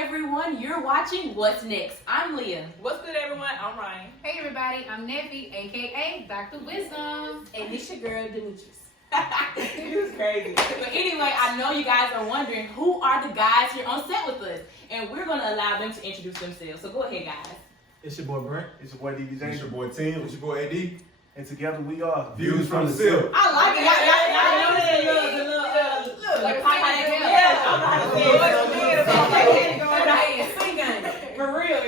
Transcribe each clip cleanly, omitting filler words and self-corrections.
everyone. You're watching What's Next. I'm Liyah. What's good, everyone? I'm Ry'n. Hey, everybody. I'm Neffy, a.k.a. Dr. Wisdom. And it's your girl, Demetris. It was crazy. But anyway, I know you guys are wondering who are the guys here on set with us. And we're going to allow them to introduce themselves. So go ahead, guys. It's your boy Brent. It's your boy DBJ. It's your boy Tim. It's your boy AD. And together we are Views from the Sipp. I like it. Y'all notice the little like pop out for real,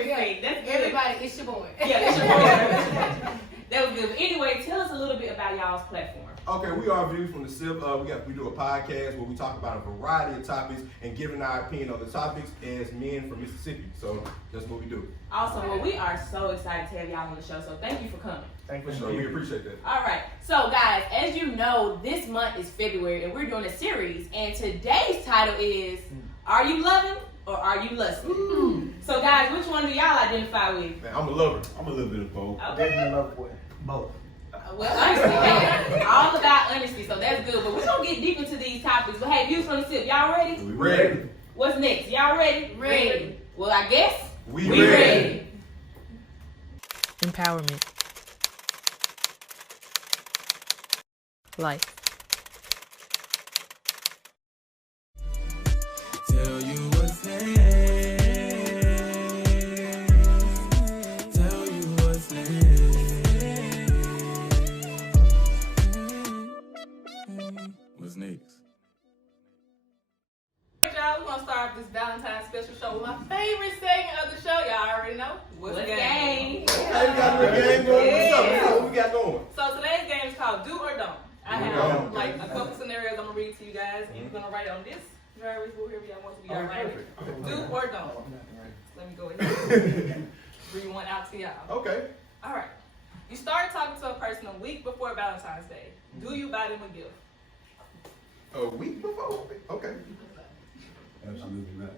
that's good. Everybody, it's your boy. Yeah, that's your boy. That was good. But anyway, tell us a little bit about y'all's platform. Okay, we are Views from the Sipp. We do a podcast where we talk about a variety of topics and giving our opinion on the topics as men from Mississippi. So that's what we do. Awesome. Well, we are so excited to have y'all on the show. So thank you for coming. Thank you. So we appreciate that. All right. So guys, as you know, this month is February and we're doing a series. And today's title is, Are You Loving or Are You Lusting? So guys, which one do y'all identify with? Man, I'm a lover. I'm a little bit of both. Okay. Definitely love boy. Both. Well, honesty, all about honesty, so that's good. But we're going to get deep into these topics. But hey, Views from the Sipp, y'all ready? We ready. What's next? Y'all ready? Ready. Well, I guess We ready. Empowerment. Life. Tell you what's next. Tell you what's next. What's next? Y'all, we're going to start this Valentine's special show with my favorite segment of the show. Y'all already know. What's game? Hey, we got a game going. What's up? What we got going? So today's game is called Do or Don't. I have like a couple scenarios I'm going to read to you guys, and you're going to write it on this. Whoever y'all want to be, y'all write it. Do or don't. Let me go ahead. Read one out to y'all. Okay. All right. You start talking to a person a week before Valentine's Day. Do you buy them a gift? A week before? Okay. Absolutely not.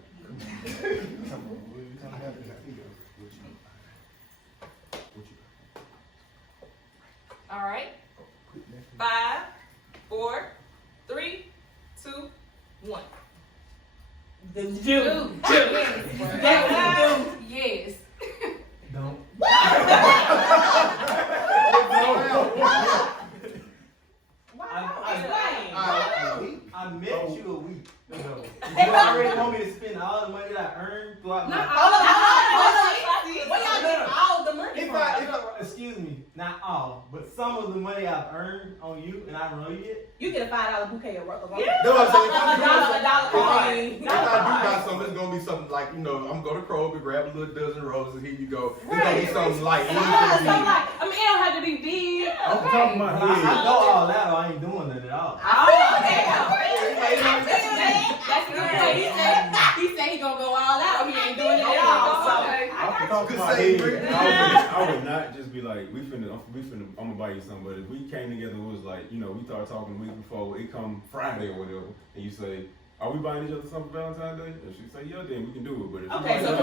All right. 5, 4, 3, 2, 1. The do. Yes. Don't. I met you a week ago. You already want me to spend all the money that I earned throughout my Where y'all get all the money from? Excuse me, not all, but some of the money I've earned on you and I don't know you yet. You get a $5 bouquet of roses. That's what I'm saying. $1 coin. If I do buy something, it's gonna be something like, I'm gonna go to Kroger, grab a little dozen roses, here you go. It's gonna be something light. It don't have to be big. I'm talking about I go all out or I ain't doing that at all. That's good. He said he gonna go all out. He ain't doing it at all. I would not just be like, I'm gonna buy you something. But if we came together and was like, we started talking the week before, it come Friday or whatever, and you say, are we buying each other something for Valentine's Day? And she say, yeah, then we can do it. But if Okay, so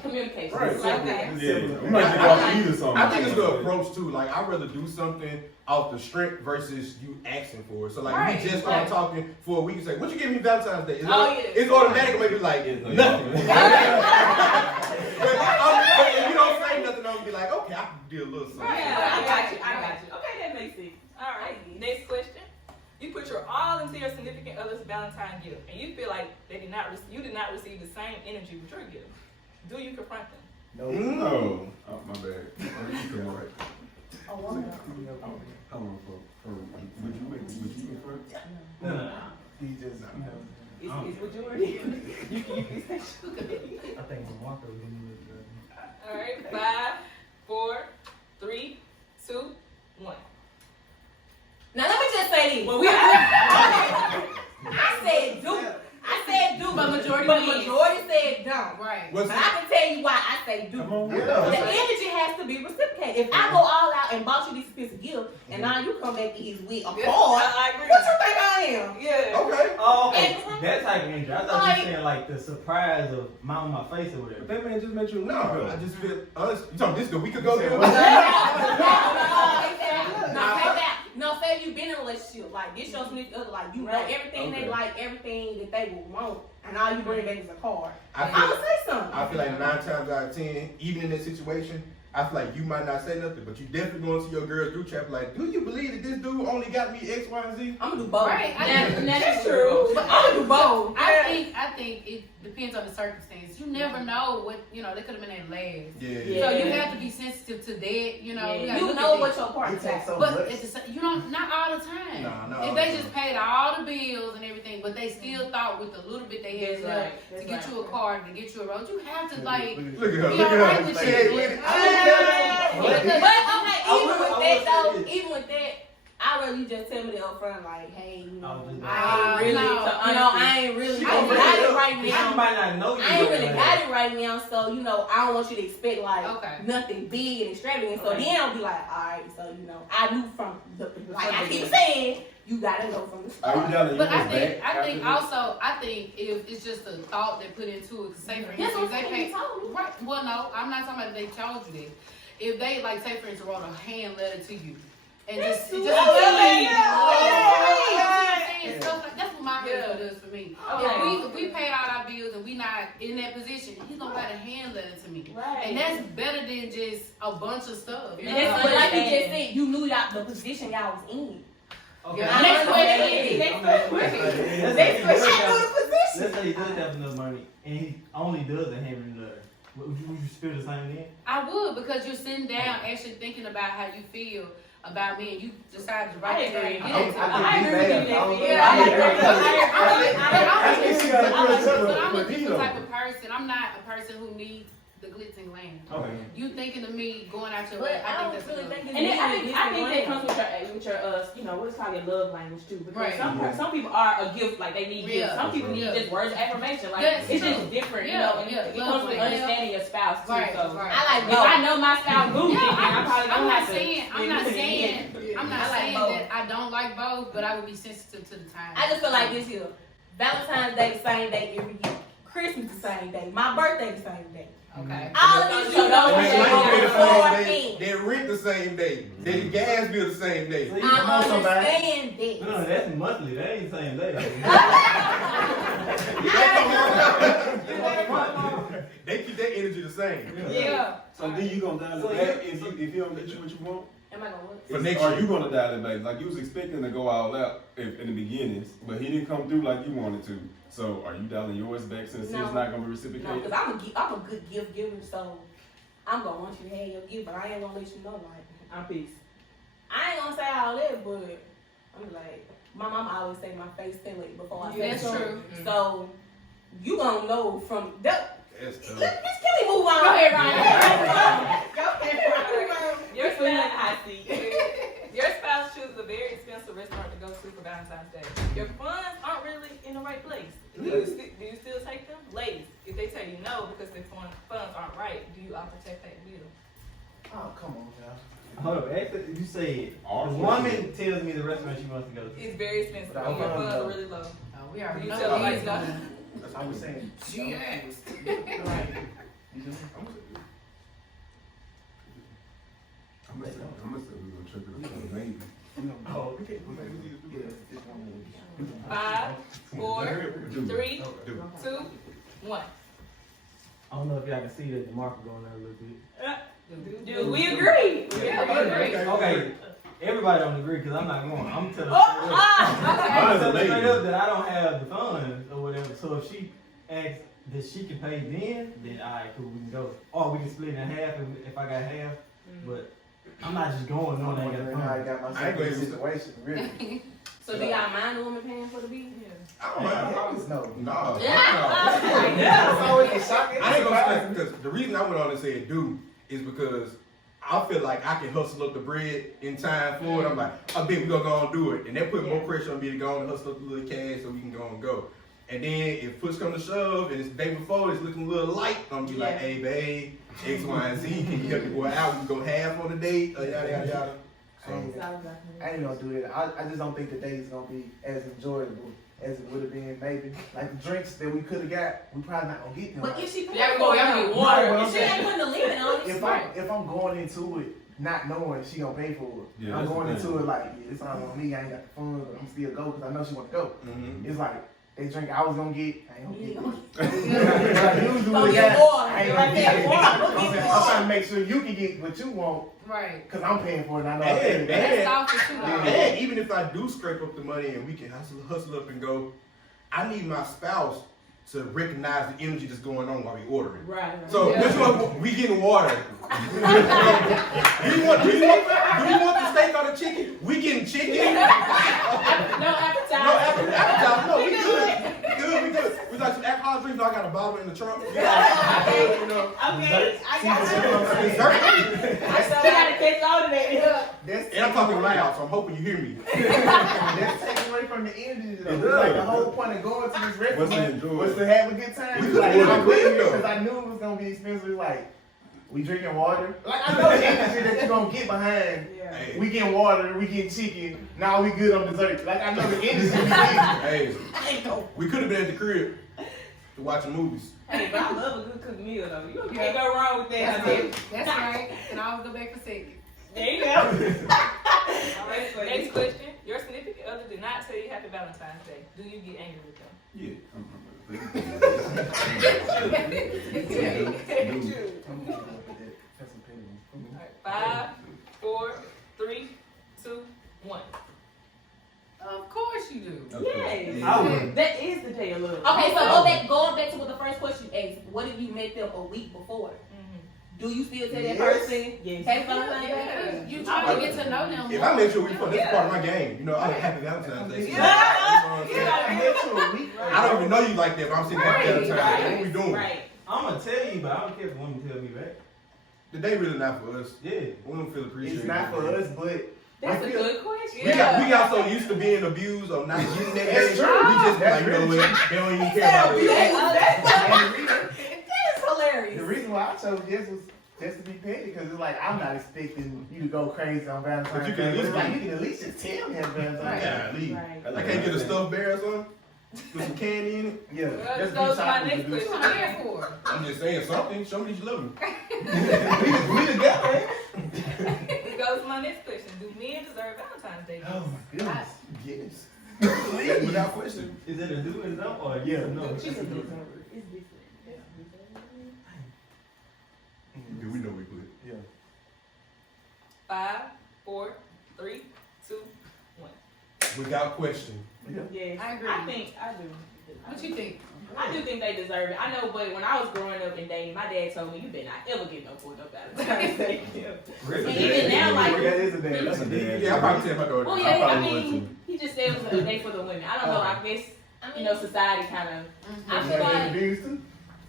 communication. Right. Okay. Yeah. We might just off either something. I think it's the approach too. Like, I'd rather do something off the strength versus you asking for it. So like, we just start talking for a week and say, what you give me Valentine's Day? It's automatic, maybe like nothing. But if you don't say nothing, I'm gonna be like, okay, I can do a little something. Yeah, I got you. Okay, that makes sense. All right. Next question. You put your all into your significant other's Valentine gift, and you feel like you did not receive the same energy with your gift. Do you confront them? No. Oh, my bad. Right. Hold on, would you confront? No. He just, It's majority. You can say sugar. I think the Walker was going to All right. 5, 4, 3, 2, 1. Now let me just say this. Well, I said do, but majority said don't. Right. But I can tell you why I say do. Come on. The energy has to be reciprocated. If I go all out and bought you this piece of gift, and now you come back with a card, I agree. what you think I am? Yeah. Okay. Oh, okay. That type of energy. I thought you were saying like the surprise of on my face or whatever. That man just met you. No, I just feel honest. You talking this the week ago? No, say you've been in a relationship, like this your significant other, like you know everything they like, everything that they would want. I and all you bring back is a card, I I'm gonna say something. I feel like 9 times out of 10, even in that situation, I feel like you might not say nothing, but you definitely going to your girl's group chat like, do you believe that this dude only got me X, Y, and Z? I'm gonna do both. Right. That's true. But I'm gonna do both. I think it depends on the circumstance. You never know what, they could have been at last. Yeah. So you have to be sensitive to that, You know what your partner's at. But at the same, not all the time. No, if they just paid all the bills and everything, but they still thought with the little bit they had left to get you a car, to get you a road, you have to like. Look at her. be Look alright at with her. shit. Even with that, I'd rather you just tell me up front, like, hey, I ain't really got it right now. I might not know you. I ain't really got it right now, so I don't want you to expect like nothing big and extravagant. So then I'll be like, all right, so I knew from the I keep saying, you gotta know from the start. But I think if it's just a thought they put into it, say for instance, they can't. Right. Well, no, I'm not talking about they told you that. If they say for instance wrote a hand letter to you. And that's what my husband does for me. If we paid all our bills and we not in that position, he's gonna write a hand letter to me. Right. And that's better than just a bunch of stuff. But like you just said, you knew the position y'all was in. Okay. Next question. Let's say he does have enough money and he only does a handwritten letter. Would you feel the same then? I would, because you're sitting down actually thinking about how you feel about me, and you decided to write it down. I I'm a different type of person. I'm not a person who needs the glitz and glam. Okay. You thinking of me going out your way? I think that's really and I think that comes with your what is called your love language too. Because some people are a gift, like they need gifts. Some people need just words of affirmation. Like it's just different, and it comes with understanding your spouse too. So if I know my spouse moving, I'm not saying that I don't like both, but I would be sensitive to the time. I just feel like this here. Valentine's Day, the same day every year. Christmas, the same day. My birthday, the same day. Okay. All of these people they rent the same day. Their gas bill the same day. So I understand this. No, that's monthly. That ain't the same day. They keep their energy the same. Yeah. So then you gonna dial it back if you don't get you what you want? Am I gonna what? For next year, you gonna dial it back? Like you was expecting to go all out in the beginnings, but he didn't come through like you wanted to. So are you dialing yours back since it's not gonna be reciprocated? No, because I'm a good gift giver, so I'm gonna want you to have your gift, but I ain't gonna let you know like I'm pissed. I ain't gonna say all that, but I'm like, my mom always say my face tell it before I say that's something. true. So you gonna know from that. That's tough. Can we move on? Go ahead, Ry'n. Go ahead. Your spouse chooses a very expensive restaurant to go to for Valentine's Day. Your funds aren't really in the right place. Do you still take them? Ladies, if they tell you no because their funds aren't right, do you opt to take that bill? Oh, come on, y'all. Hold up. After you say the woman tells me the restaurant she wants to go to. It's very expensive. Your funds are really low. We already You know tell that. them That's what I was saying. She asked. I'm gonna say we're gonna check it out. Maybe. Oh, okay. 5, 4, 3, 2, 1. I don't know if y'all can see that the marker going there a little bit. Do we agree? Yeah, we agree. Okay. Everybody don't agree because I'm not going. I'm telling straight up that I don't have the funds or whatever. So if she asks that she can pay then alright, cool, we can go. Or we can split it in half if I got half. But I'm not just going knowing I ain't got the funds. I got myself in a situation, really. So do y'all mind the woman paying for the bill? I don't mind. No. I ain't gonna say because the reason I went on and said do is because I feel like I can hustle up the bread in time for it. I'm like, I bet we gonna go and do it. And that put more pressure on me to go and hustle up a little cash so we can go and go. And then if push come to shove and it's the day before, it's looking a little light, I'm gonna be like, hey babe, X, Y, and Z, can you help me go out? We can go half on the date, yada yada yada. I ain't gonna do that. I just don't think the day is gonna be as enjoyable as it would have been maybe. Like the drinks that we could have got, we probably not gonna get them. But if she pay Yeah, for y'all it, need water. if she ain't putting the limit on it, if I'm going into it not knowing she gonna pay for it, Yeah, I'm that's going the into thing. it like, it's all on me, I ain't got the funds, but I'm still go because I know she want to go. Mm-hmm. It's like, they drink. I was gonna get. I ain't gonna get. Go get more. I ain't You're gonna like, get. "Hey, more. Go get I'm more." trying to make sure you can get what you want, Right. cause I'm paying for it. And I know. And, That's selfish too, though. and even if I do scrape up the money and we can hustle up and go, I need my spouse to recognize the energy that's going on while we ordering. Right. So which one we getting water? do you want the steak or the chicken? We getting chicken. No appetite. No appetite. No, we good. We good. We got some alcohol drinks. I got a bottle in the trunk. You know. Okay, I got you. Dessert. I gotta catch all of that. And I'm talking loud, so I'm hoping you hear me. That's taking away from the energy. Though. Like the whole point of going to this restaurant was to have a good time. We Like, could've I'm ordered here though. because I knew it was gonna be expensive. Like we drinking water. Like I know the energy that you're gonna get behind. Yeah. Hey, We getting water, we getting chicken. Now we good on dessert. Like I know the energy we get. hey, we could have been at the crib to watching movies. Hey, but I love a good cooked meal though. You can't go wrong with that. That's right. And I always go back for second. There you go. All right, next question. Your significant other did not tell you Happy Valentine's Day. Do you get angry with them? Yeah. Alright, 5, 4, 3, 2, 1. Of course you do. Yes. I would. That is the day of love. Okay, so going back to what the first question asked, what if you met them a week before? Do you still tell that person? Yes. Happy Valentine's Day? Yeah. You try to get to know them. If I met you a week before, that's part of my game. You know, I'm happy Valentine's Day. I don't even know you like that, but I'm saying happy Valentine's Day. What we doing? Right. I'm gonna tell you, but I don't care if women tell me back. The day really not for us. Yeah. We don't feel appreciated. It's not for us, but That's a good question. We got so used to being abused or not getting that day. That's true. We just That's like, you know really what? They don't even care about it. That's hilarious. the reason why I chose yes was just to be petty, because it's like I'm not expecting you to go crazy on Valentine's But you Day. can at least It's like you can at least just tell me Happy Valentine's Day. Yeah, leave. Right. I can't get a stuffed bear or something with some candy in it. Yeah. Well, just this goes to my chocolate next to do question. What I'm here for? I'm just saying something. Show me that you love me. we together. This goes to my next question. Do men deserve Valentine's Day? Oh my goodness. Yes. Without question. Is it a do and don't or Yeah. yes or no? She's a good Yeah, we know we good. Yeah. 5, 4, 3, 2, 1. Without question. Yes. I agree. I do. What you think? I do think they deserve it. I know, but when I was growing up and dating, my dad told me, you better not ever get no boy no Valentine's Day. Really? And even now, like, that is a day. That's a day. Yeah, I probably tell my daughter. well, yeah, I mean, he just said it was a day for the women. I don't know. I guess, you know, society kind of. I feel like abused too.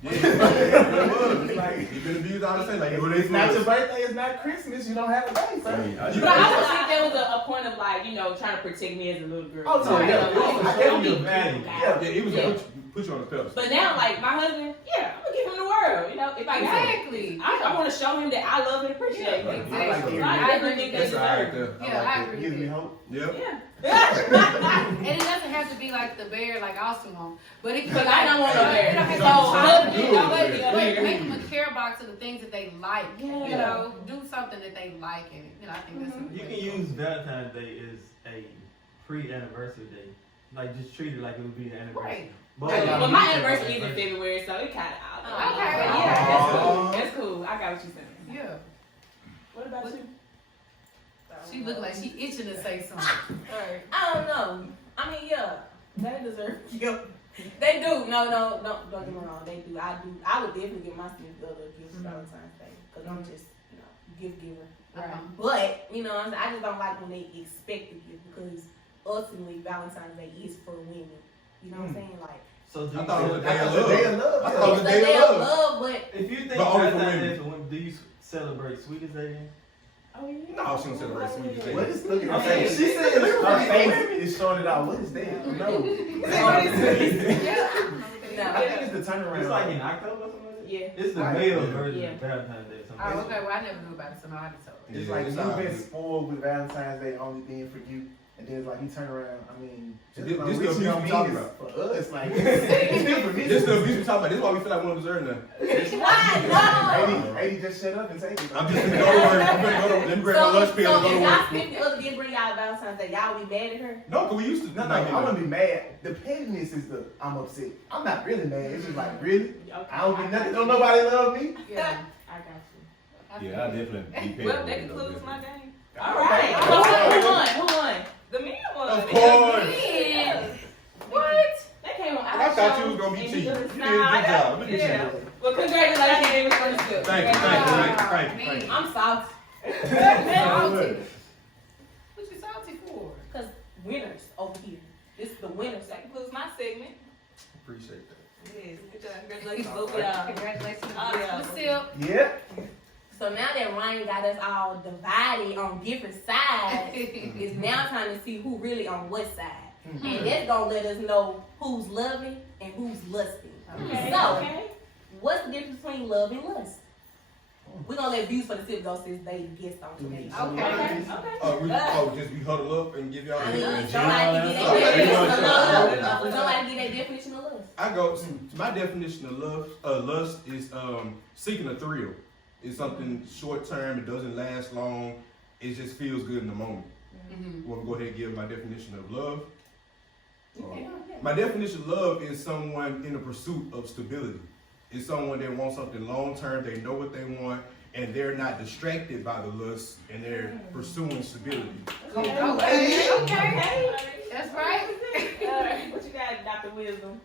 Yeah, it was. Like, you've been abused all the time. Like, It's not your birthday, it's not Christmas, you don't have a day, so. But I would think there was a point of like, you know, trying to protect me as a little girl. Oh, no, So, yeah, you know, yeah, like, yeah, don't be yeah, cute yeah. about it. it was Yeah. put you on the pedestal. But now, like, my husband, yeah, I'm gonna give him the world. You know, if I got it. Exactly. I want to show him that I love and appreciate him. Exactly. I like So it. I definitely think they That's all right deserve it. there. Yeah, I agree. Gives with me that. hope. Yep. Yeah. And it doesn't have to be like the bear like Austin wants. But it Because I don't want no bear. It don't have to So, be chocolate. good. Don't let Good. it- Make them a care box of the things that they like. Yeah. You know, do something that they like, and you know, I think that's. You can use Valentine's Day as a pre-anniversary day. Like just treat it like it would be the anniversary. Right. But my anniversary is in February, so it kind of out. Okay. Yeah, that's cool. That's cool. I got what you're saying. Yeah. What about you? She look like she itching to say something. Alright. I don't know. I mean, yeah, they deserve. Yeah, they do. No, don't get me wrong. They do. I would definitely give my significant other a gift for Valentine's Day because I'm just, you know, gift giver. Right. But you know, I just don't like when they expect a gift because ultimately Valentine's Day is for women. You know what I'm saying? Like So do I you thought it was a day of That's the day love. of love. I yeah. thought it was it's a the day day of of love. love, but if you think But only for Valentine's Day women. for women, do you celebrate Sweetest Day then? Oh, yeah. No, she don't celebrate Sweetest Day. What is looking at I mean, her? she said her face is showing it out. What is that? No. no. I think it's the turnaround. It's like in October or something like that? Yeah. It's the Right. male version Yeah. of Valentine's Day or something. Oh, okay. Well, I never knew about it, so now I just told her. It's Yeah, like it's you've all been good. spoiled with Valentine's Day only being for you, And then like he turned around. I mean, This just the reaching abuse on we me talking is about. for us, like it's different. This is the abuse we talking about. This is why we feel like we don't deserve nothing. Why? 80 just shut up and take it. I'm just gonna go to work. I'm gonna go to, let me grab my lunch pill and So go if to y'all work. split the other didn't bring y'all Valentine's Day, y'all would be mad at her? No, cause we used to. No, I wouldn't be mad. The pettiness is the I'm upset. I'm not really mad. It's just like really. I don't get nothing. Don't nobody love me. Yeah. I got you. Yeah, I definitely be petty. Well, that concludes my game. All right. Who won? The men won. Of course. What? That came on. I thought you was gonna be cheating. You did a good job. Look at Yeah. you. Well, congratulations for the skip. Thank you. I'm salty. Salty. What you salty for? Because winners over here. This is the winners. That concludes my segment. Appreciate that. Yes, good job. Congratulations, both of y'all. Congratulations. Oh, yeah. Sipp. Yep. So now that Ry'n got us all divided on different sides, it's now time to see who really on what side. And that's gonna let us know who's loving and who's lusting. Okay. So, what's the difference between love and lust? We're gonna let Views for the Sipp go since they guessed on today. Okay. Just we huddle up and give y'all. I mean, a somebody get Okay. their definition of love. Somebody get their definition of lust. I go. My definition of lust is seeking a thrill. It's something short term. It doesn't last long. It just feels good in the moment. Want to go ahead and give my definition of love? My definition of love is someone in the pursuit of stability. It's someone that wants something long term. They know what they want, and they're not distracted by the lust, and they're pursuing stability. Okay. That's right. What you got, Dr. Wisdom?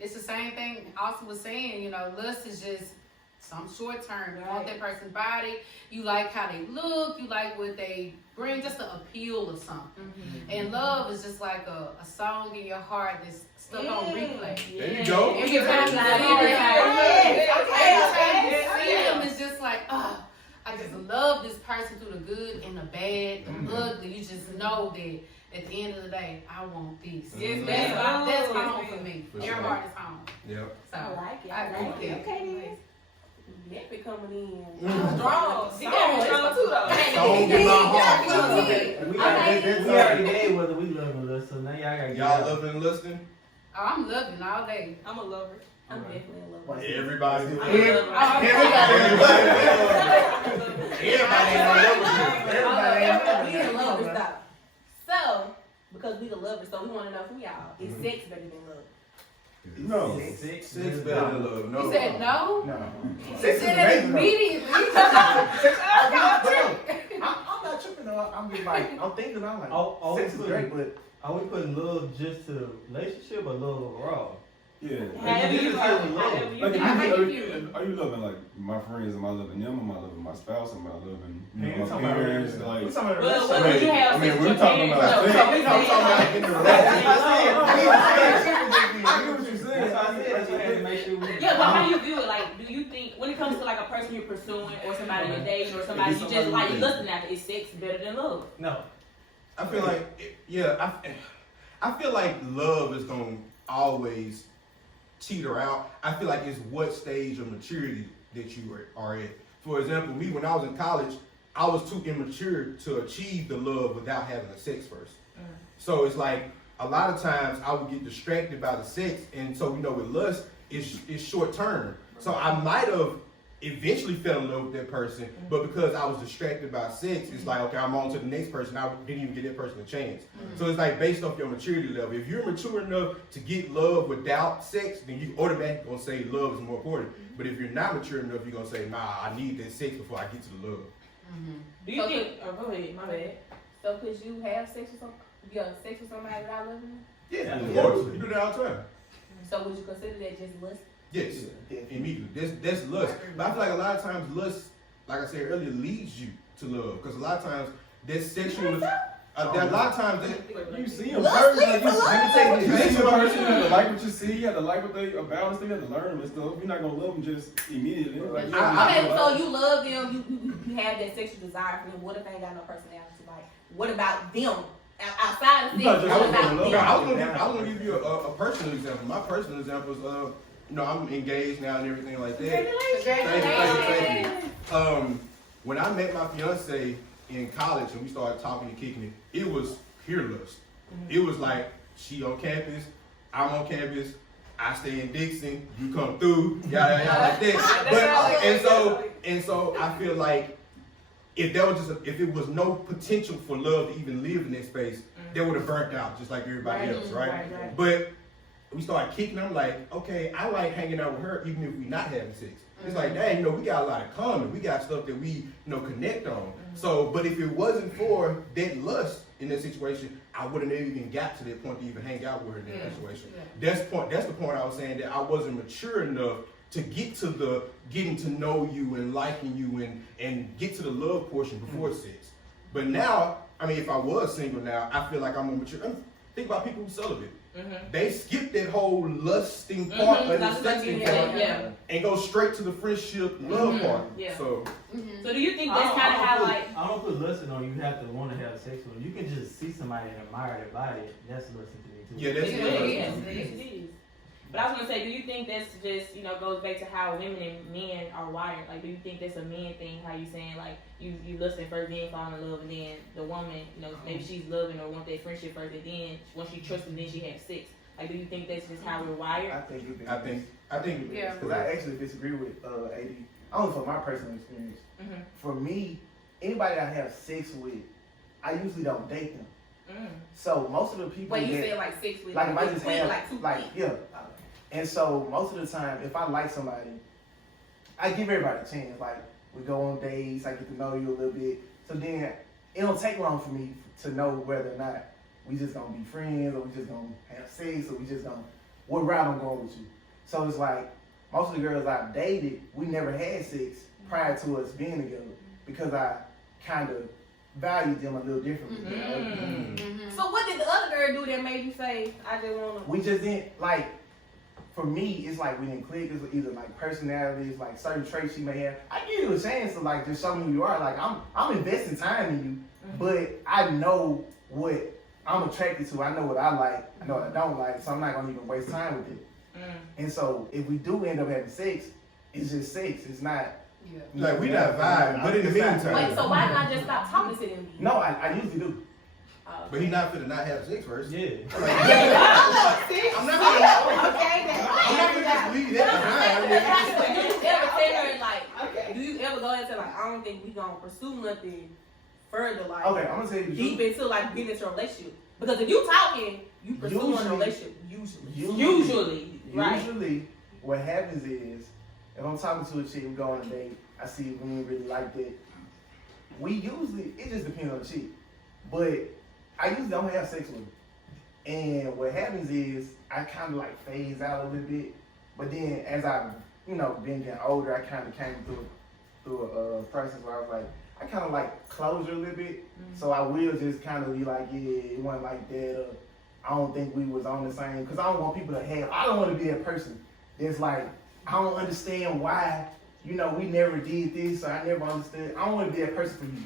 It's the same thing Austin was saying, you know, lust is just some short term. You want that person's body, you like how they look, you like what they bring, just the appeal of something. And love is just like a song in your heart that's stuck on replay. There you go. Every time you see them, it's just like, oh, I just love this person through the good and the bad, the ugly. You just know that at the end of the day, I want this. Yes, That's home for me. For Your sure. heart is home. Yep. So I like it. I agree with that. Okay, then. Neffy coming in. Strong. She got me strong too, though. Don't get my heart. We already gave whether we love or lust, so now y'all gotta get Y'all out. loving and lusting? Oh, I'm loving all day. I'm a lover. I'm definitely in love with you. Everybody. We in love with stuff. So, because we the lovers, so we want to know from y'all, is sex better than love? No. Sex better than love. No. You said no? No. You Sex is said that amazing. immediately. I'm not tripping though. I'm just like, I'm thinking about like, Oh, sex is great, but Are we putting love just to relationship or love overall? Yeah. However you Like, love. Like, I are you loving like my friends? Am I loving them? Am I loving my spouse? Am I loving Man, my talking about parents? relationship. Like, we're talking about Well, relationship. would you have I mean, sex we're with talking your about parents? sex. No, I'm talking about in the relationship. I get what you're saying. That's why I said you have to make sure we. Yeah, but how do you view it? Like, do you think when it comes to like a person you're pursuing, or somebody you're dating, or somebody you just like looking at, is sex better than love? No. I feel like, I feel like love is gonna always teeter out. I feel like it's what stage of maturity that you are at. For example, me when I was in college, I was too immature to achieve the love without having a sex first. So it's like a lot of times I would get distracted by the sex, and so with lust, it's short term. So I might have eventually fell in love with that person, but because I was distracted by sex, it's like, okay, I'm on to the next person. I didn't even give that person a chance. So it's like based off your maturity level. If you're mature enough to get love without sex, then you automatically gonna say love is more important. But if you're not mature enough, you're gonna say, nah, I need that sex before I get to the love. Do you think? Oh, go ahead. My bad. So could you have sex with somebody without loving them? Yeah, of course. You do that all the time. So would you consider that just lust? Yes, immediately. That's lust. But I feel like a lot of times lust, like I said earlier, leads you to love. Because a lot of times that sexual, a lot of times that you see them Lust first, leads like to love. you see a person, you have to like what you see, you have to like what they about and stuff, you have to learn them and stuff. You're not gonna love them just immediately. Like, Okay, so you love them, you have that sexual desire for them. What if they ain't got no personality? Like, what about them? Outside of sex, what about them? I was gonna give you a personal example. My personal example is I'm engaged now and everything like that. Thank you. When I met my fiance in college and we started talking and kicking it, it was hear lust. It was like, she on campus, I'm on campus, I stay in Dixon, you come through, yada yada like that. And so I feel like if it was no potential for love to even live in that space, they would have burnt out just like everybody else, right? But we started kicking them like, okay, I like hanging out with her even if we not having sex. It's like, dang, we got a lot of common. We got stuff that we, connect on. So, but if it wasn't for that lust in that situation, I wouldn't have even got to that point to even hang out with her in that situation. That's the point I was saying, that I wasn't mature enough to get to the getting to know you and liking you and get to the love portion before sex. But now, I mean, if I was single now, I feel like I'm more mature. Think about people who celibate. They skip that whole lusting part and the sexing part and go straight to the friendship love part. So do you think that's kind of how like I don't put lusting on you have to want to have sex with them. You can just see somebody and admire their body. That's lusting to me too. yeah, that's it is. But I was gonna say, do you think that's just goes back to how women and men are wired? Like, do you think that's a man thing? How you saying like you lusting first, then fall in love, and then the woman, maybe she's loving or want that friendship first, and then once she trusts him, then she has sex. Like, do you think that's just how we're wired? I think because I actually disagree with AD. Only for my personal experience. For me, anybody I have sex with, I usually don't date them. So most of the people Wait, you said like 6 weeks? Like if I just have like 2 like weeks. yeah. And so most of the time, if I like somebody, I give everybody a chance. Like, we go on dates, I get to know you a little bit. So then it don't take long for me to know whether or not we just gonna be friends, or we just gonna have sex, or we just gonna, what route I'm going with you. So it's like, most of the girls I've dated, we never had sex prior to us being together because I kind of valued them a little differently. So what did the other girl do that made you say, I just wanna? We just didn't, like, for me, it's like we didn't click. It's either like personalities, like certain traits you may have. I give you a chance to like just show me who you are. Like I'm investing time in you, but I know what I'm attracted to. I know what I like. I know what I don't like. So I'm not gonna even waste time with it. And so if we do end up having sex, it's just sex. It's not. Like we not vibing, but in the meantime. Wait, so why not just stop talking to them? No, I usually do. But he not finna not have sex first. Yeah. I'm not gonna just leave that behind. Do you ever tell her like, do you ever go into like, I don't think we gonna pursue nothing further, like okay, I'm gonna say deep into like getting into a relationship? Because if you talking, you pursuing a relationship usually, right? Usually, what happens is if I'm talking to a chick, we go on a date, I see if we ain't really like that. We usually, it just depends on the chick, but I usually don't have sex with her. And what happens is I kind of like phase out a little bit, but then as I've been getting older, I kind of came through a process where I was like, I kind of like closure a little bit. So I will just kind of be like, yeah, it wasn't like that. Or I don't think we was on the same, because I don't want people to have. I don't want to be a person that's like, I don't understand why. We never did this, so I never understood. I don't want to be a person for you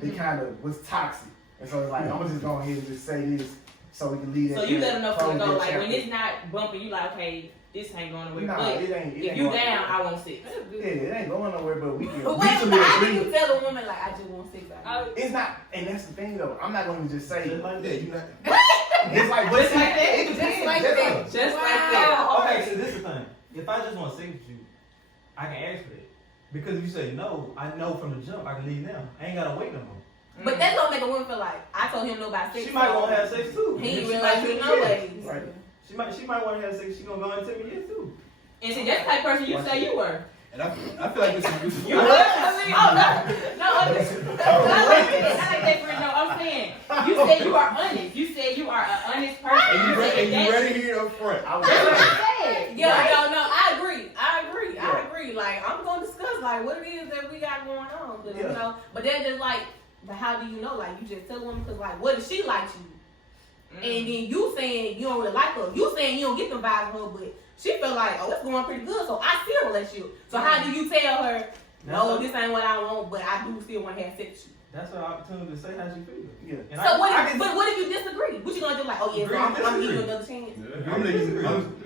that kind of was toxic. And so it's like, I'm just going ahead and just say this so we can leave that. So you let them know from the go, like when it's not bumping, you like, okay, this ain't going nowhere. Nah, but it ain't if you down, I want sex. Yeah, it ain't going nowhere, but we can But wait, mutually how do agree. you tell a woman like, I just want sex out of you? It's not, and that's the thing though. I'm not going to just say, Yeah, you not. it's like, Just like that? It depends. Just like That's that. all. Just like that. Okay, so this is the thing. If I just want to sex with you, I can ask for that. Because if you say no, I know from the jump I can leave now. I ain't gotta wait no more. But that's gonna make a woman feel like, I told him no about sex. She might want to have sex too. He ain't She realize might you say no yes. ways. Right. She might want to have sex. She gonna go and tell me yes too. And see, that's the type of person you say you were. And I feel like this is. You were? I like that friend. No, I'm saying, you said you are honest. You said you are an honest person. And you ready to hear it up front. I agree. Like, I'm gonna discuss like what it is that we got going on, but that's just like, but how do you know? Like, you just tell a woman because like, what if she likes you? And then you saying you don't really like her. You saying you don't get them vibes from her, but she feel like, oh, it's going pretty good, so I still let you. So how do you tell her, no, this ain't what I want, but I do still want to have sex with you? That's her opportunity to say how she feels. Yeah. And So what if you disagree? What you gonna do? Like, oh yeah, so I'm giving you another chance.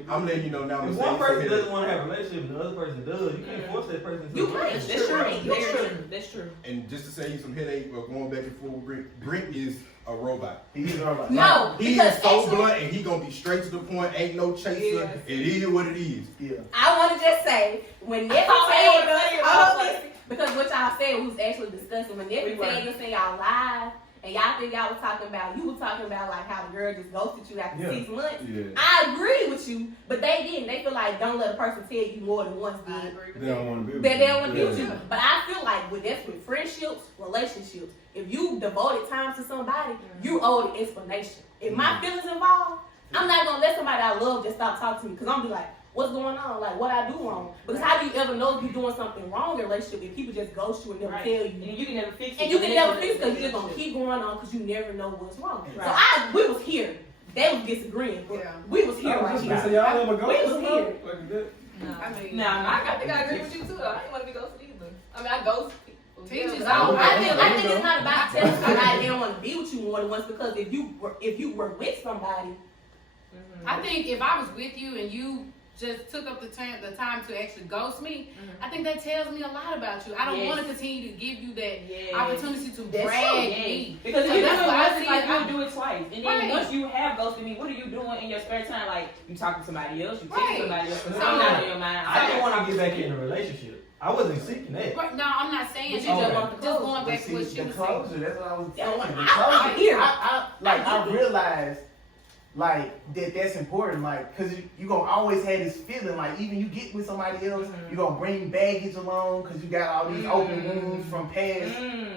I'm letting you know now. If one person doesn't want to have a relationship and the other person does, you can't force that person to. You can't. That's true. That's true. And just to save you some headache, going back and forth with Brent is a robot. He is a robot. No, He because is so actually, blunt and he gonna be straight to the point. Ain't no chaser. Yes. It is what it is. Yeah. I want to just say when Neffy tagged us, because what y'all said we was actually discussing when Neffy tagged us in y'all live. And y'all think y'all was talking about, you were talking about like how the girl just ghosted you after 6 months. Yeah. I agree with you, but they didn't. They feel like don't let a person tell you more than once. I agree with They don't want to be with They you. don't want to be with you. But I feel like that's with friendships, relationships. If you devoted time to somebody, you owe the explanation. If my feelings involved, I'm not gonna let somebody I love just stop talking to me because I'm gonna be like, what's going on? Like, what I do wrong? Because how do you ever know if you're doing something wrong in a relationship if people just ghost you and never tell you? And you can never fix it. And you can never fix it because you're just gonna keep going on because you never know what's wrong. So we was here. They was disagreeing, but we was here right here. So y'all ever go We was here. like that? No, I mean, I think I agree with you too. Though. I didn't want to be ghosted either. I mean, I ghost people. Teachers but don't. I think it's not about telling somebody they don't want to be with you more than once because if you were with somebody, I think if I was with you and you just took up the time to actually ghost me, I think that tells me a lot about you. I don't want to continue to give you that opportunity to drag me. Because So if you do that's it why I once, see like it, you'll do it twice. And then Right. once you have ghosted me, what are you doing in your spare time? Like, you talking to somebody else, you texting Right. somebody else, because So- I'm not in your mind. I didn't want to get back in a relationship. I wasn't seeking that. Right, no, I'm not saying but you that. just want the Just closure. going But back to what see, she the was saying. closure, that's what I was Yeah, saying. The I closure, hear it. I realized, like, that's important, like, because you going to always have this feeling, like, even you get with somebody else, you going to bring baggage along because you got all these open wounds from past,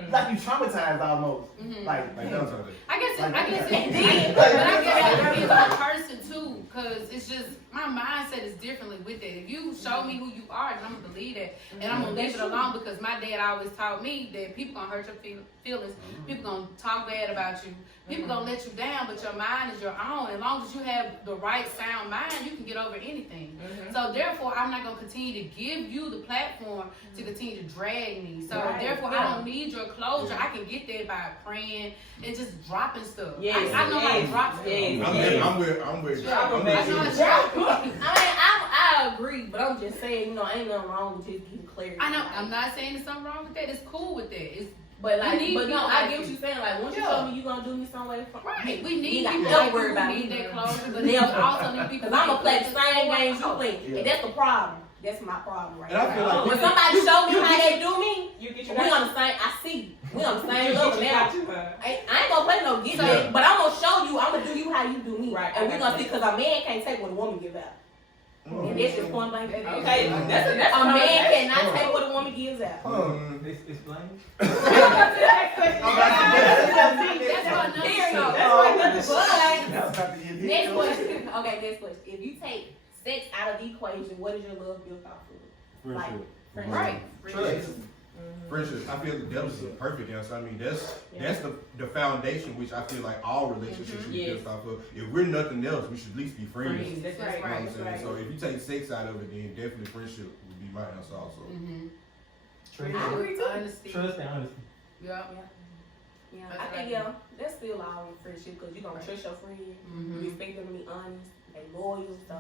like you traumatized almost. Like, Like damn. something. I guess Like- it did, but I guess it depends on the person too, because it's just my mindset is differently with that. If you show me who you are, then I'm gonna believe that, and I'm gonna leave it alone because my dad always taught me that people gonna hurt your feelings, people gonna talk bad about you, people gonna let you down, but your mind is your own. As long as you have the right sound mind, you can get over anything. So therefore, I'm not gonna continue to give you the platform to continue to drag me. So therefore, I don't need your closure. I can get there by praying and just dropping stuff. I know how to drop stuff. I'm with Yeah, I'm I know how to drop stuff. I agree, but I'm just saying, ain't nothing wrong with just getting clarity. I know. I'm not saying there's something wrong with that. It's cool with that. It's But like, we need but no, people I like get what you. you're saying. Like, once you show me you gonna do me some way, right. We need you people got like to worry you about who need me. that closure, but then we also need people. Because I'm gonna play the same games you Oh, play, and that's the problem. That's my problem right And I feel like when somebody show me how they do me, You get we on the same. I see. We on the same level now. I ain't gonna play no get So- back, but I'm gonna show you. I'm gonna do you how you do me, Right, and we okay. gonna see because a man can't take what a woman give out. And that's just point blank. Okay, that's A man cannot take what a woman gives out. Explain. Next question. Okay, next question. If you take sex out of the equation, what is your love built off of? Like, Friendship. right. Trust. friendship. I feel that was a perfect answer. I mean, that's the foundation which I feel like all relationships should be built off of. If we're nothing else, we should at least be friends. That's You know what I'm right. saying? So if you take sex out of it, then definitely friendship would be my answer also. I agree too. Honesty. Trust and honesty. Yeah. Yeah, I think that's still all in friendship because you're gonna trust your friend. You expect them to be honest, they loyal. So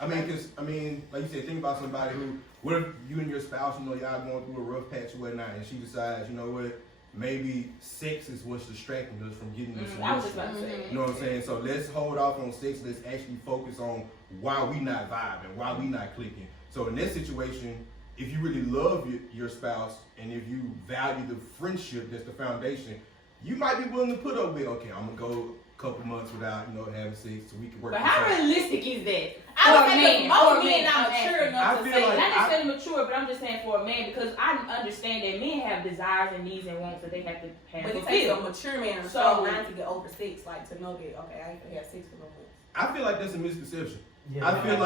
I mean, like you said, think about somebody who, what if you and your spouse, y'all going through a rough patch or whatnot, and she decides, you know what, maybe sex is what's distracting us from getting this I was solution. just about to say. You know what I'm saying? So let's hold off on sex. Let's actually focus on why we not vibing, why we not clicking. So in that situation, if you really love your spouse and if you value the friendship that's the foundation, you might be willing to put up with, okay, I'm gonna go a couple months without, having sex so we can work. But how realistic is that? I would For a say man, most for a men man, not I'm mature asking. enough to I feel say like- Not necessarily mature, but I'm just saying for a man because I understand that men have desires and needs and wants that they have to have But it takes a fulfilled. mature man and a So- strong mind to get over sex, like to know that okay, I ain't gonna have sex for no more. I feel like that's a misconception. Yeah, I feel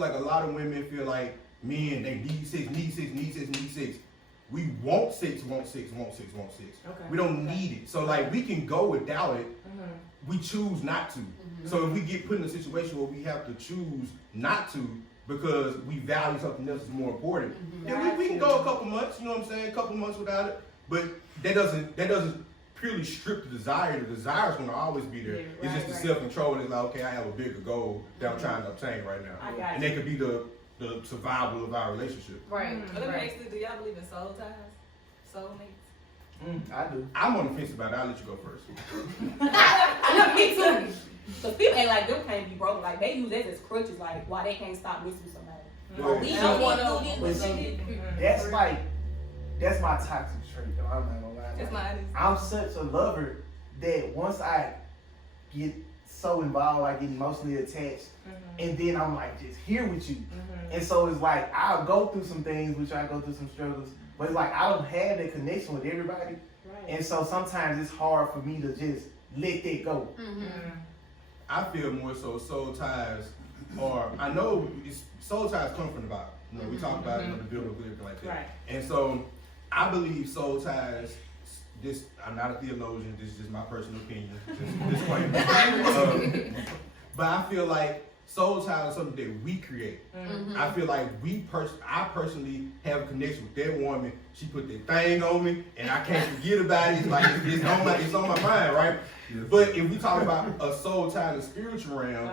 like a lot of women feel like men, they need sex. We want sex. Okay. We don't need it. So like we can go without it. We choose not to. So if we get put in a situation where we have to choose not to because we value something else is more important, then we can go a couple months, you know what I'm saying? A couple months without it. But that doesn't purely strip the desire. The desire is going to always be there. It's just the self-control. And it's like, okay, I have a bigger goal that I'm trying to obtain right now. And that could be the survival of our relationship. Right. Let me ask you, do y'all believe in soul ties? Soulmates? I do. I'm on the fence about it. I'll let you go first. Me too. Because people ain't like them can't be broken. Like they use that as crutches. Like why they can't stop missing somebody. Right. We don't want That's my toxic trait, though. I'm not gonna lie. It's mine. I'm such a lover that once I get so involved, I get emotionally attached, and then I'm like just here with you. And so it's like I'll go through some things, which I go through some struggles, but it's like I don't have that connection with everybody. And so sometimes it's hard for me to just let that go. I feel more so soul ties, or I know soul ties come from the Bible. You know, we talk about it in the biblical lyric like that. Right. And so I believe soul ties. I'm not a theologian. This is just my personal opinion. Just disclaimer. But I feel like soul ties is something that we create. I feel like I personally have a connection with that woman. She put that thing on me, and I can't forget about it. It's like it's on my mind, right? But if we talk about a soul tie in the spiritual realm,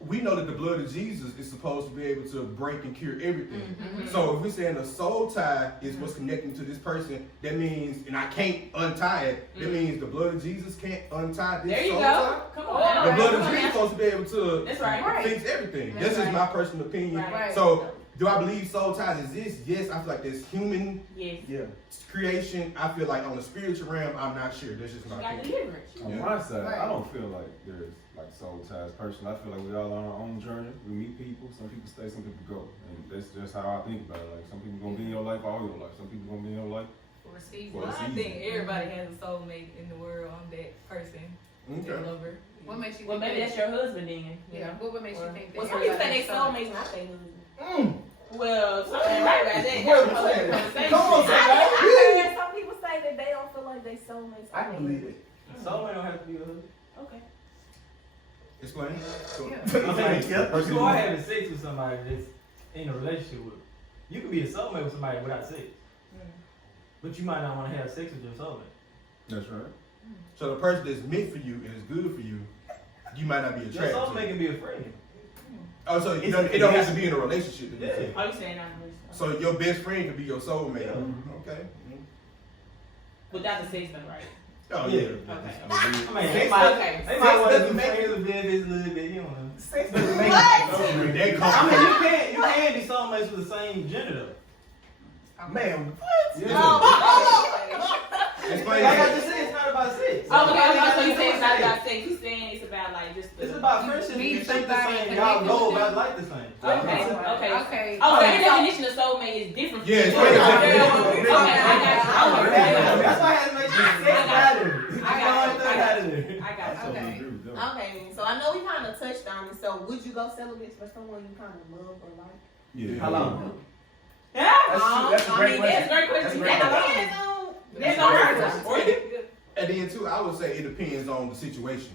we know that the blood of Jesus is supposed to be able to break and cure everything. So if we're saying a soul tie is what's connecting to this person, that means, and I can't untie it, that means the blood of Jesus can't untie this soul tie. Come on. The blood of Jesus is supposed to be able to That's right. fix everything. That's just my personal opinion. Right. So do I believe soul ties exist? Yes, I feel like there's human creation. I feel like on the spiritual realm, I'm not sure. That's just my opinion. On my side, I don't feel like there's like soul ties. Personally, I feel like we all on our own journey. We meet people. Some people stay, some people go, and that's just how I think about it. Like some people gonna be in your life all your life. Some people gonna be in your life For a season. for a I season. think everybody has a soulmate in the world. I'm that person. Okay. Lover. What makes you Well, think maybe that's your husband then. Yeah. What makes you think that? Well, some people say they soulmates, and I say Well, something right about that. Come on, say I heard some people say that they don't feel like they soulmates. I can believe it. Soulmate don't have to be a husband. Okay. Explain. I mean, you are having sex with somebody that's in a relationship with. You can be a soulmate with somebody without sex, but you might not want to have sex with your soulmate. That's right. So the person that's meant for you and is good for you, you might not be Your attracted soulmate to. can be a friend. Oh, so it don't have to be in a relationship. Yeah. Oh, you saying I'm So your best friend could be your soulmate. Okay. without the sex though, right? Oh yeah. Okay. I mean, Okay. they might want to be friends with benefits a little bit. You know. Sex doesn't make What? That I mean, you can be soulmates with the same gender though. Man, Explain Like I that. just said, it's not about sex. Oh, okay. So you saying it's not about sex? You saying it's about like just the. It's about friendship. You think the same. Y'all go about like the same. Okay. Okay. Oh, so your definition of soulmate is different. Yeah, it's from very yours. different. Okay, I got you. That's why I had to make sure sex matters. I got you. Okay, so I know we kind of touched on it. So would you go celibate for someone you kind of love or like? Yeah. how long? Yeah. That's a great That's a question. great question. That's a great That's no person. And then too, I would say it depends on the situation.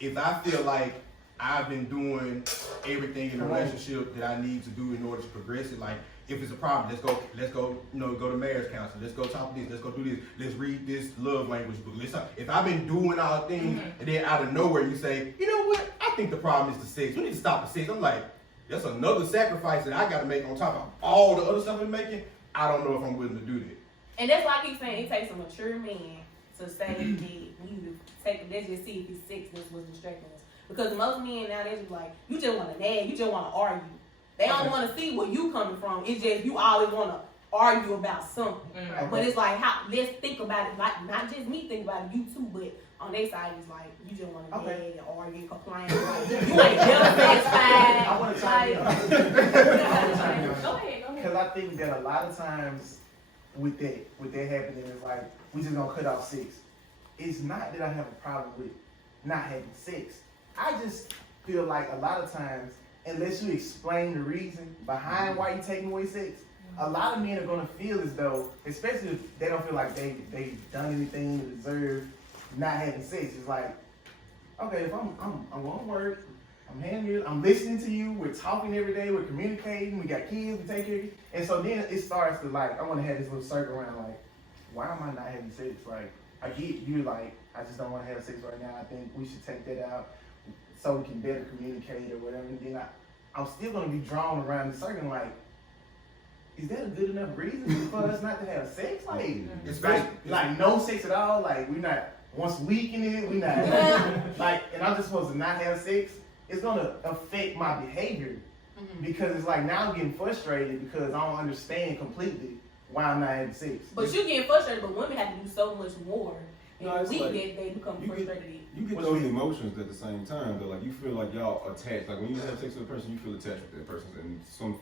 If I feel like I've been doing everything in a relationship that I need to do in order to progress it, like if it's a problem, let's go, go to marriage counseling, let's go talk this, let's go do this, let's read this love language book. Let's talk. If I've been doing all the things and then out of nowhere you say, you know what, I think the problem is the sex. We need to stop the sex. I'm like, that's another sacrifice that I got to make on top of all the other stuff I'm making. I don't know if I'm willing to do that. And that's why I keep saying it takes a mature man to say that you take let's just see if his sexiness was distracting us. Because most men nowadays be like, you just want to nag, you just want to argue. They don't want to see where you coming from. It's just you always want to argue about something. But it's like, let's think about it. Like, not just me think about it, you too. But on their side, it's like you just want to nag and argue, complain. Like, you ain't never satisfied. I want to try Go ahead. Because I think that a lot of times with that happening, it's like we just gonna cut off sex. It's not that I have a problem with not having sex. I just feel like a lot of times, unless you explain the reason behind why you're taking away sex, a lot of men are gonna feel as though, especially if they don't feel like they've done anything to deserve not having sex. It's like, okay, if I'm on work, I'm listening to you, we're talking every day, we're communicating, we got kids, we take care of you. And so then it starts to like, I want to have this little circle around like, why am I not having sex? Like, I get you like, I just don't want to have sex right now. I think we should take that out so we can better communicate or whatever. And then I'm still gonna be drawn around the circle like, is that a good enough reason for us not to have sex? Like no sex at all. Like we're not once a week in it. We not like, and I'm just supposed to not have sex. It's gonna affect my behavior because it's like now I'm getting frustrated because I don't understand completely why I'm not having sex. But you getting frustrated, but women have to do so much more. No, And it's we like, they become frustrated. You get those emotions at the same time, though. Like you feel like y'all attached. Like when you have sex with a person, you feel attached with that person in some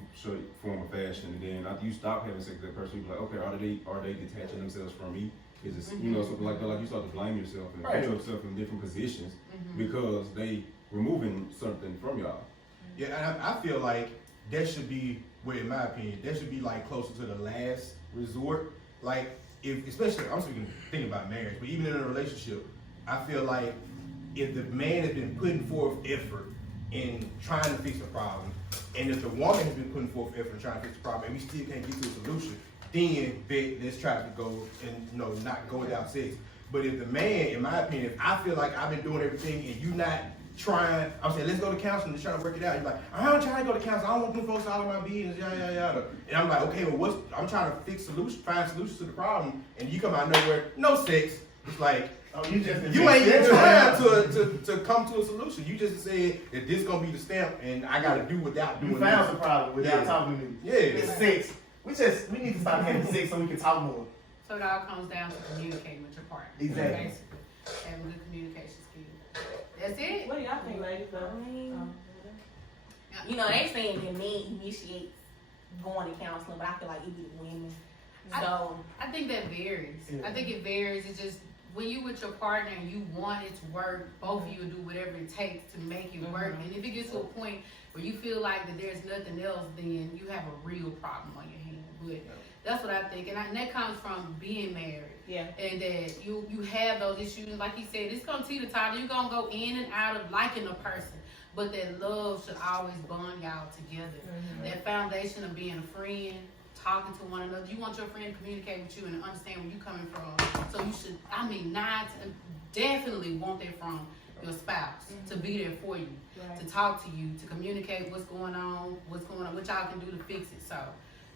form or fashion. And then after you stop having sex with that person, you be like, okay, are they detaching themselves from me? Is it you know something like that? Like you start to blame yourself and put yourself in different positions because they removing something from y'all. Yeah, and I feel like that should be, well, in my opinion, that should be like closer to the last resort. Like, if, especially, I'm thinking about marriage, but even in a relationship, I feel like if the man has been putting forth effort in trying to fix the problem, and if the woman has been putting forth effort in trying to fix the problem, and we still can't get to a solution, then let's try to go and not go without sex. But if the man, in my opinion, if I feel like I've been doing everything and you not trying, I'm saying, let's go to counseling, let's try to work it out. You're like, I'm trying to go to counseling, I don't want them folks all in my business, yada, yada, yada. And I'm like, okay, well, I'm trying to find solutions to the problem, and you come out of nowhere, no sex. It's like, you ain't even trying to come to a solution. You just said that this gonna be the stamp, and I gotta do without doing. You found the problem without talking to me. Yeah. It's sex. We need to stop having sex so we can talk more. So it all comes down to communicating with your partner. Exactly. Basically, having good communication skills. That's it. What do y'all think, ladies? You know, they saying that men initiate going to counseling, but I feel like it be the women. So I think that varies. Yeah. I think it varies. It's just when you with your partner and you want it to work, both of you will do whatever it takes to make it work. And if it gets to a point where you feel like that there's nothing else, then you have a real problem on your hands. But that's what I think, and that comes from being married. yeah. And that you have those issues, like he said, it's gonna teeter-totter. You're gonna go in and out of liking a person, but that love should always bond y'all together. That foundation of being a friend, talking to one another. You want your friend to communicate with you and understand where you're coming from. So you should, definitely want that from your spouse to be there for you, to talk to you, to communicate what's going on, what y'all can do to fix it. So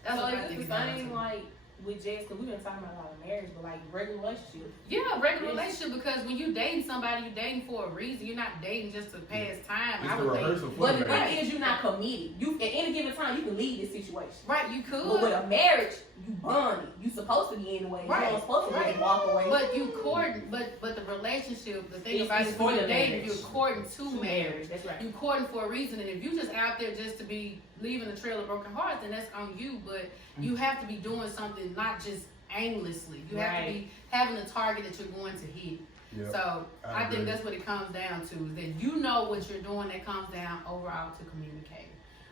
that's what I think. It's the same like with Jess, because we've been talking about a lot of marriage, but like regular relationships. Yeah, regular relationship, because when you dating somebody, you're dating for a reason. You're not dating just to pass time. It's I the would rehearsal think. for But the the marriage. thing is, you're not committed. You at any given time you can leave this situation. Right, you could. But with a marriage, you bonded. You supposed to be anyway. Right. You don't supposed to just walk away. But you courting, but the relationship, the thing It's about it is for when the you're dating, marriage. you're courting to marriage. That's right. You're courting for a reason, and if you just out there just to be leaving a trail of broken hearts, then that's on you. But you have to be doing something, not just aimlessly. You have to be having a target that you're going to hit. Yep. So I agree. think that's what it comes down to, is that you know what you're doing. That comes down overall to communicating.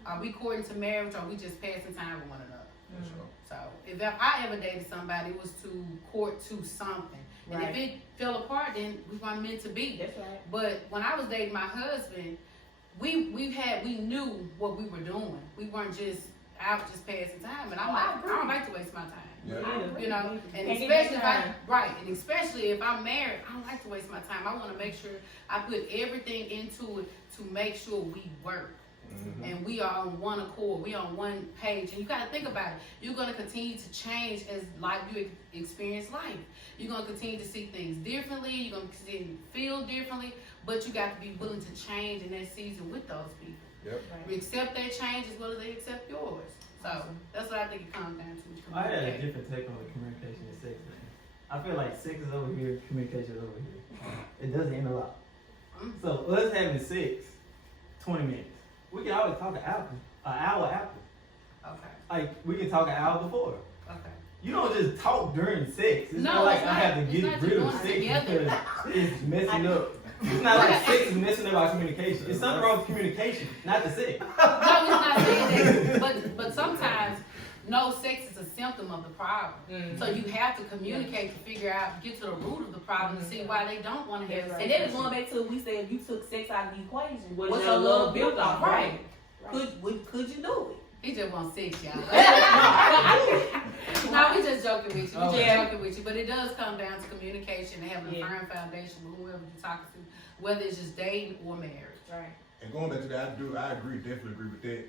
Are we courting to marriage, or are we just passing time with one another? So if I ever dated somebody, it was to court to something. And if it fell apart, then we weren't meant to be. That's right. But when I was dating my husband, we knew what we were doing. We weren't just out just passing time. And I'm like, I don't like to waste my time. Yeah. You know, and Can't especially get and especially if I'm married, I don't like to waste my time. I want to make sure I put everything into it to make sure we work. And we are on one accord. We on one page. And you got to think about it. You're going to continue to change as you experience life. You're going to continue to see things differently. You're going to continue to feel differently. But you got to be willing to change in that season with those people. Yep. We accept their change as well as they accept yours. So that's what I think it comes down to. I had a different take on the communication and sex thing. I feel like sex is over here, communication is over here. It doesn't interlock. So us having sex, 20 minutes. We can always talk an hour after. Okay. Like we can talk an hour before. Okay. You don't just talk during sex. It's not like I have to get rid of sex because it's messing up. It's not like sex is messing up our communication. It's something wrong with communication, not the sex. No, it's not saying that. But sometimes no sex is a symptom of the problem. So you have to communicate to figure out, get to the root of the problem, to see why they don't want to have sex. And then it's going back to we said if you took sex out of the equation, what's your love built off? Right. Could you do it? He just wants sex, y'all. No, we just joking with you. We just Yeah. joking with you. But it does come down to communication and having a firm foundation with whoever you're talking to, whether it's just dating or marriage. Right. And going back to that, I agree, definitely agree with that.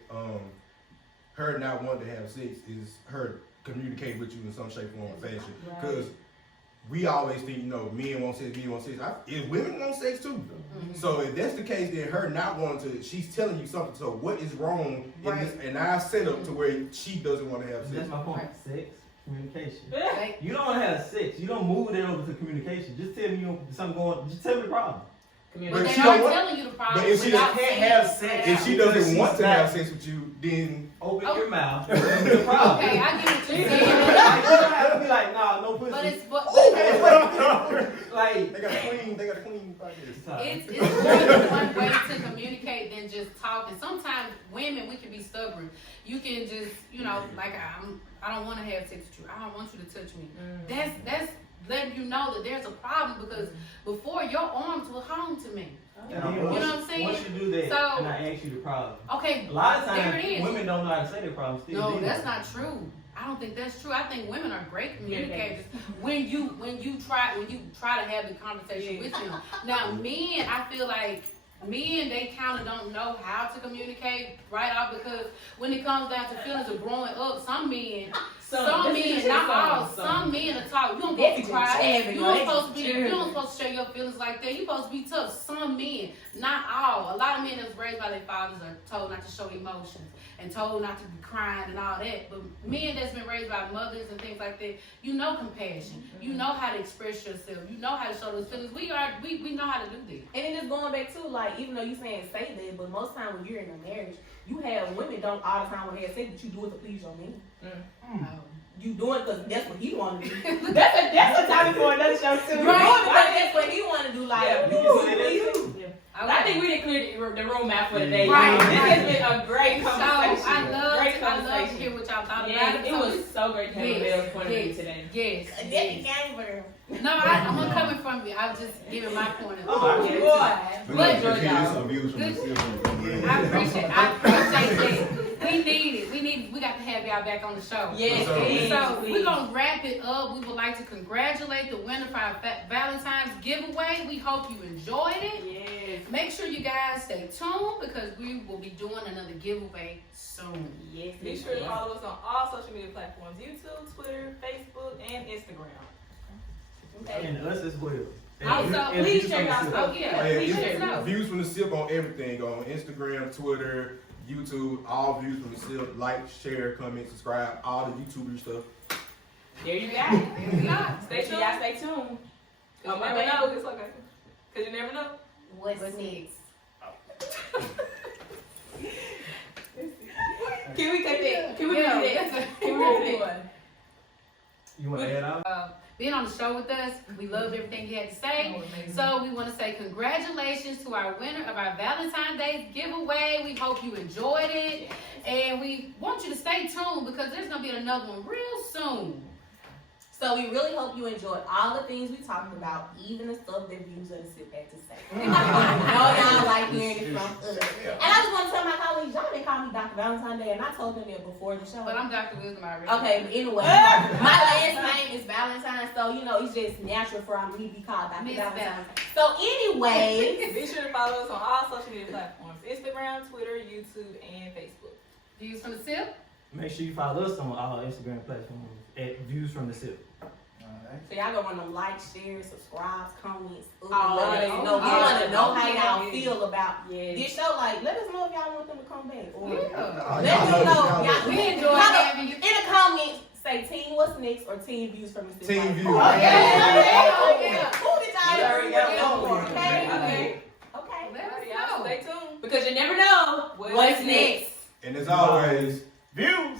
Her not wanting to have sex is her communicating with you in some shape, form, or fashion. Because we always think, men want sex, if women want sex too. So if that's the case, then her not wanting to, she's telling you something. So what is wrong in this? And I set up to where she doesn't want to have sex. That's my point. Sex, communication. Right. You don't want to have sex. You don't move that over to communication. Just tell me something going. Just tell me the problem. But But they she are don't want- telling you the problem. But if she without can't saying have it. sex, If she doesn't want to have sex with you, then Open your mouth. Tell me the problem. Okay, I get what you're You saying. don't have to be like, nah, no pussy. But it's like they got a clean podcast. it's more than one way to communicate than just talking. Sometimes women, we can be stubborn. You can just, like I don't want to have sex with you. I don't want you to touch me. That's letting you know that there's a problem because before your arms were home to me. You know what I'm saying? Once you do that, So- and I ask you the problem. Okay, A lot of there times, it is. women don't know how to say their problem. Still No, deal that's with not true. I don't think that's true. I think women are great communicators when you try to have the conversation with them. Now, men, I feel like men, they kind of don't know how to communicate right off because when it comes down to feelings of growing up, some men, not all, some men are talk. You don't supposed to cry. You don't supposed to show your feelings like that. You supposed to be tough. Some men, not all. A lot of men that's raised by their fathers are told not to show emotions and told not to be crying and all that. But men that's been raised by mothers and things like that, compassion. You know how to express yourself. You know how to show those feelings. We know how to do this. And then just going back to like, even though you saying say that, but most time when you're in a marriage, you have women don't all the time want to have sex, but you do it to please your man. You do it because that's what he want to do. That's a topic for another show too. Right, because that's what he want to do. Like, I think we didn't clear the room out for today. Right. This has been a great So conversation. I love great to conversation. hear what y'all thought Yeah, about it. it was so great to have a male point of view today. Yes. No, I'm coming from you. I'm just giving my point of view. Oh, Yeah, boy. we enjoyed Here's y'all. some views from the ceiling. I appreciate that. We need it. We got to have y'all back on the show. Yes, So we're gonna wrap it up. We would like to congratulate the winner for our Valentine's giveaway. We hope you enjoyed it. Yes. Make sure you guys stay tuned because we will be doing another giveaway soon. Yes. Be sure to follow us on all social media platforms: YouTube, Twitter, Facebook, and Instagram. And us as well. Also, please check out Oh yeah, please check it out. Views from the Sipp on everything, on Instagram, Twitter, YouTube, all views from the Sipp. Like, share, comment, subscribe, all the YouTuber stuff. There you got it. Stay tuned. Y'all stay tuned. You never know. It's okay. Cause you never know. What's next? Can we cut that? Can we do Yeah, that? Can we do that? You want to add on? Being on the show with us, we loved everything you had to say. So we want to say congratulations to our winner of our Valentine's Day giveaway. We hope you enjoyed it. And we want you to stay tuned because there's going to be another one real soon. So we really hope you enjoyed all the things we talked about, even the stuff that views of the Sipp had to say. Y'all like hearing it from us. And I just want to tell my colleagues, y'all didn't call me Dr. Valentine's Day, and I told them that before the show. But I'm Dr. Wisdom already. Okay, but anyway, my last name is Valentine, so it's just natural for me to be called Dr. Miss Valentine. So anyway, Be sure to follow us on all social media platforms: Instagram, Twitter, YouTube, and Facebook. Views from the Sipp. Make sure you follow us on all Instagram platforms at Views from the Sipp. so y'all gonna want them like, share, subscribe, comments, All let us that. know. We All want to that. know how y'all Yeah. feel about Yes. this show. Like, let us know if y'all want them to come back. Or Yeah. let us know. Y'all We enjoy How having you. in the comments, say Team What's Next or Team Views from the Sipp. Team Views. Oh, Yeah. Who did y'all already got vote for? one. Okay. Okay. Okay. Let us Y'all know. stay tuned. Because you never know What's next. And as always, Views!